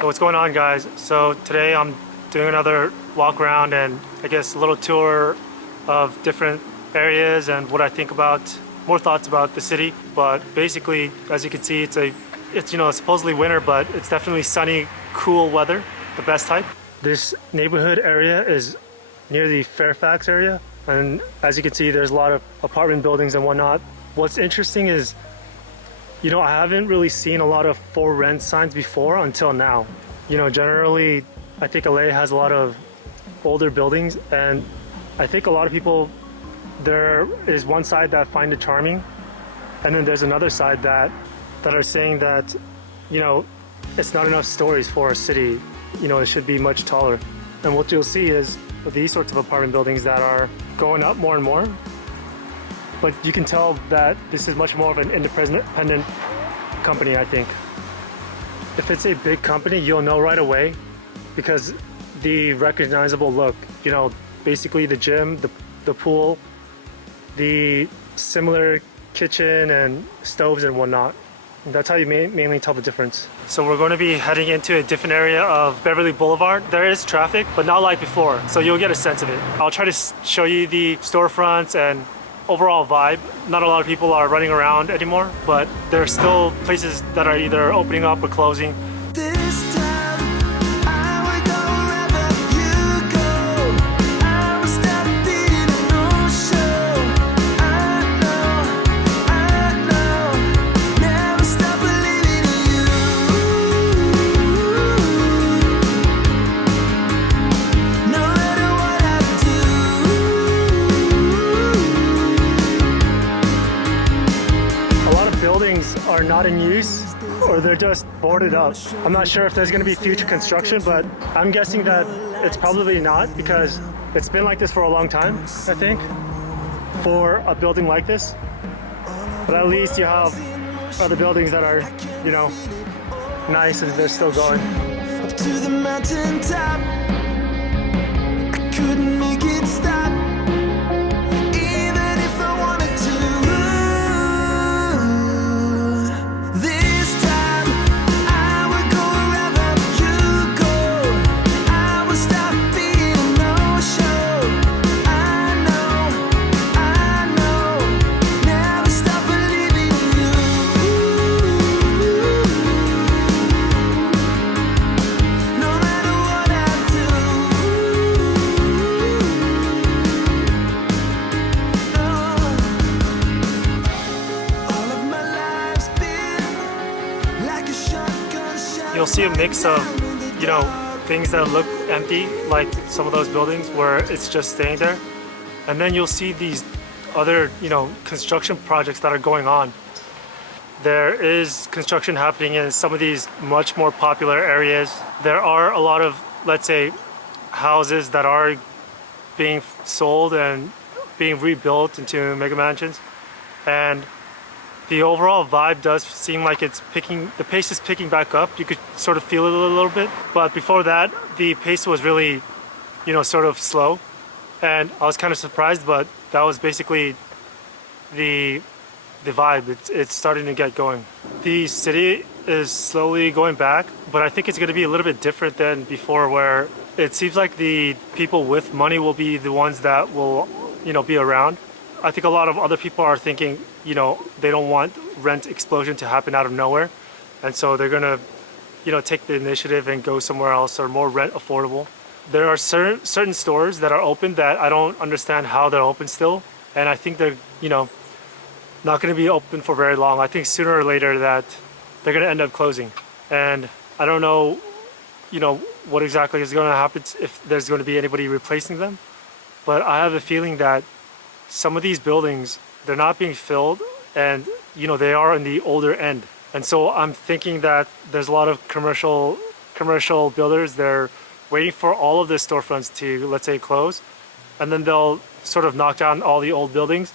So what's going on, guys? So today I'm doing another walk around and I guess a little tour of different areas and what I think about, more thoughts about the city. But basically, as you can see, it's supposedly winter, but it's definitely sunny, cool weather, the best type. This neighborhood area is near the Fairfax area, and as you can see, there's a lot of apartment buildings and whatnot. What's interesting is, I haven't really seen a lot of for rent signs before until now. Generally, I think LA has a lot of older buildings, and I think a lot of people, there is one side that find it charming, and then there's another side that are saying that, it's not enough stories for a city. It should be much taller. And what you'll see is these sorts of apartment buildings that are going up more and more. But you can tell that this is much more of an independent company, I think. If it's a big company, you'll know right away because the recognizable look, basically the gym, the pool, the similar kitchen and stoves and whatnot. That's how you mainly tell the difference. So we're going to be heading into a different area of Beverly Boulevard. There is traffic, but not like before, so you'll get a sense of it. I'll try to show you the storefronts and overall vibe. Not a lot of people are running around anymore, but there are still places that are either opening up or closing. Are not in use, or they're just boarded up. I'm not sure if there's going to be future construction, but I'm guessing that it's probably not, because it's been like this for a long time, I think, for a building like this. But at least you have other buildings that are, nice and they're still going. Up to the mountain top, I couldn't make it stop. You'll see a mix of, things that look empty, like some of those buildings where it's just staying there. And then you'll see these other, construction projects that are going on. There is construction happening in some of these much more popular areas. There are a lot of, let's say, houses that are being sold and being rebuilt into mega mansions. And the overall vibe does seem like the pace is picking back up. You could sort of feel it a little bit. But before that, the pace was really, sort of slow. And I was kind of surprised, but that was basically the vibe. It's starting to get going. The city is slowly going back, but I think it's going to be a little bit different than before, where it seems like the people with money will be the ones that will, be around. I think a lot of other people are thinking, they don't want rent explosion to happen out of nowhere. And so they're going to, take the initiative and go somewhere else or more rent affordable. There are certain stores that are open that I don't understand how they're open still. And I think they're, not going to be open for very long. I think sooner or later that they're going to end up closing. And I don't know, what exactly is going to happen, if there's going to be anybody replacing them. But I have a feeling that some of these buildings, they're not being filled, and they are on the older end. And so I'm thinking that there's a lot of commercial builders, they're waiting for all of the storefronts to, let's say, close, and then they'll sort of knock down all the old buildings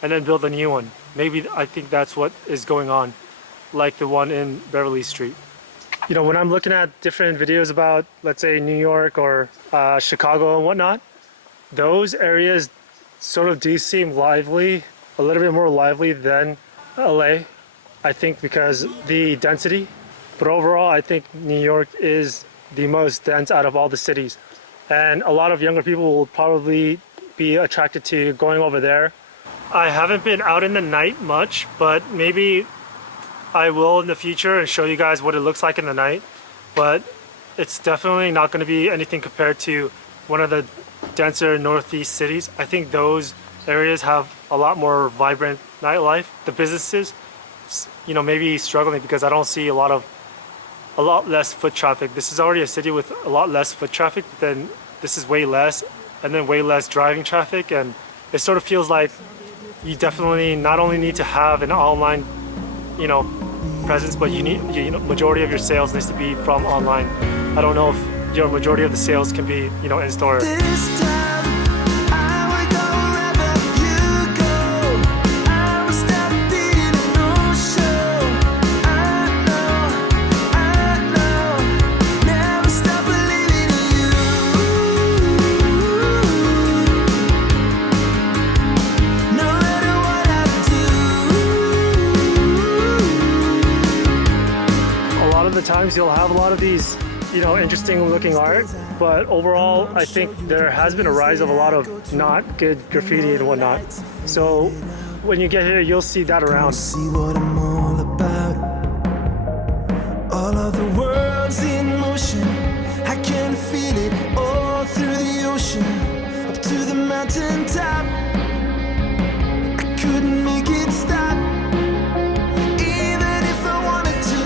and then build a new one. Maybe I think that's what is going on, like the one in Beverly Street. When I'm looking at different videos about, let's say, New York or Chicago and whatnot, those areas sort of do seem lively, a little bit more lively than LA, I think, because the density But overall, I think New York is the most dense out of all the cities. And a lot of younger people will probably be attracted to going over there. I haven't been out in the night much, but maybe I will in the future and show you guys what it looks like in the night. But it's definitely not going to be anything compared to one of the denser northeast cities. I think those areas have a lot more vibrant nightlife. The businesses, maybe struggling because I don't see a lot less foot traffic. This is already a city with a lot less foot traffic, but then this is way less, and then way less driving traffic, and it sort of feels like you definitely not only need to have an online, presence, but you need, majority of your sales needs to be from online. I don't know if your majority of the sales can be, in store. This time I will go wherever you go. I will stop being a no-show. I know, never stop believing in you. No matter what I do. A lot of the times you'll have a lot of these interesting looking art, but overall I think there has been a rise of a lot of not good graffiti and whatnot. So when you get here, you'll see that around. See what I'm all about. All of the world's in motion. I can feel it all through the ocean, up to the mountain top. I couldn't make it stop, even if I wanted to.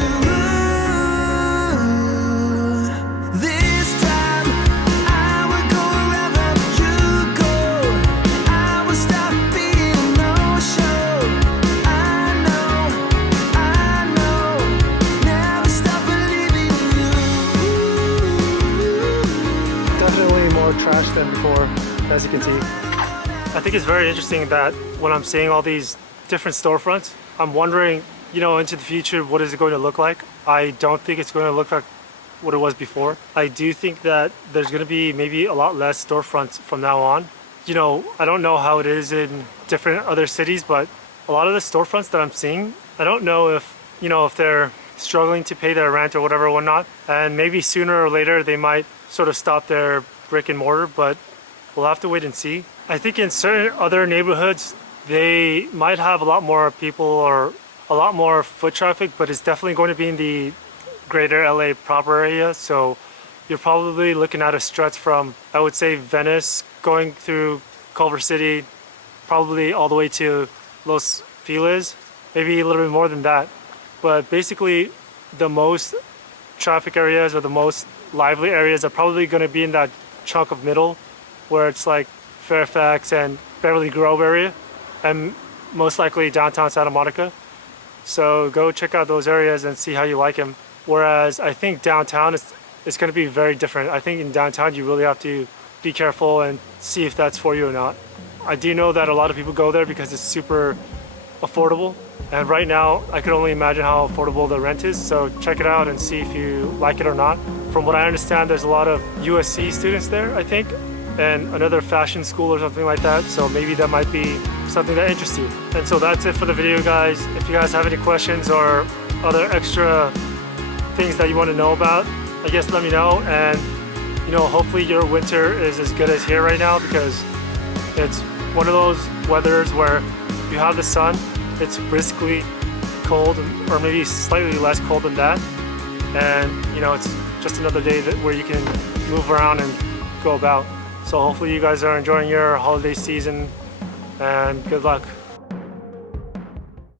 This time I will go wherever you go. I will stop being a no-show. I know, never stop believing in you. Definitely more trash than before, as you can see. I think it's very interesting that when I'm seeing all these different storefronts, I'm wondering, into the future, what is it going to look like? I don't think it's going to look like what it was before. I do think that there's going to be maybe a lot less storefronts from now on. I don't know how it is in different other cities, but a lot of the storefronts that I'm seeing, I don't know if they're struggling to pay their rent or whatever or whatnot, and maybe sooner or later they might sort of stop their brick and mortar, but we'll have to wait and see. I think in certain other neighborhoods, they might have a lot more people or a lot more foot traffic, but it's definitely going to be in the greater LA proper area. So you're probably looking at a stretch from, I would say, Venice, going through Culver City, probably all the way to Los Feliz, maybe a little bit more than that. But basically, the most traffic areas or the most lively areas are probably going to be in that chunk of middle, where it's like Fairfax and Beverly Grove area, and most likely downtown Santa Monica. So go check out those areas and see how you like them. Whereas I think downtown it's going to be very different. I think in downtown you really have to be careful and see if that's for you or not. I do know that a lot of people go there because it's super affordable, and right now I could only imagine how affordable the rent is. So check it out and see if you like it or not. From what I understand, there's a lot of USC students there, I think, and another fashion school or something like that. So maybe that might be something that interests you. And so that's it for the video, guys. If you guys have any questions or other extra things that you want to know about, I guess let me know. And hopefully your winter is as good as here right now, because it's one of those weathers where you have the sun, it's briskly cold, or maybe slightly less cold than that, and it's just another day where you can move around and go about. So hopefully you guys are enjoying your holiday season, and good luck.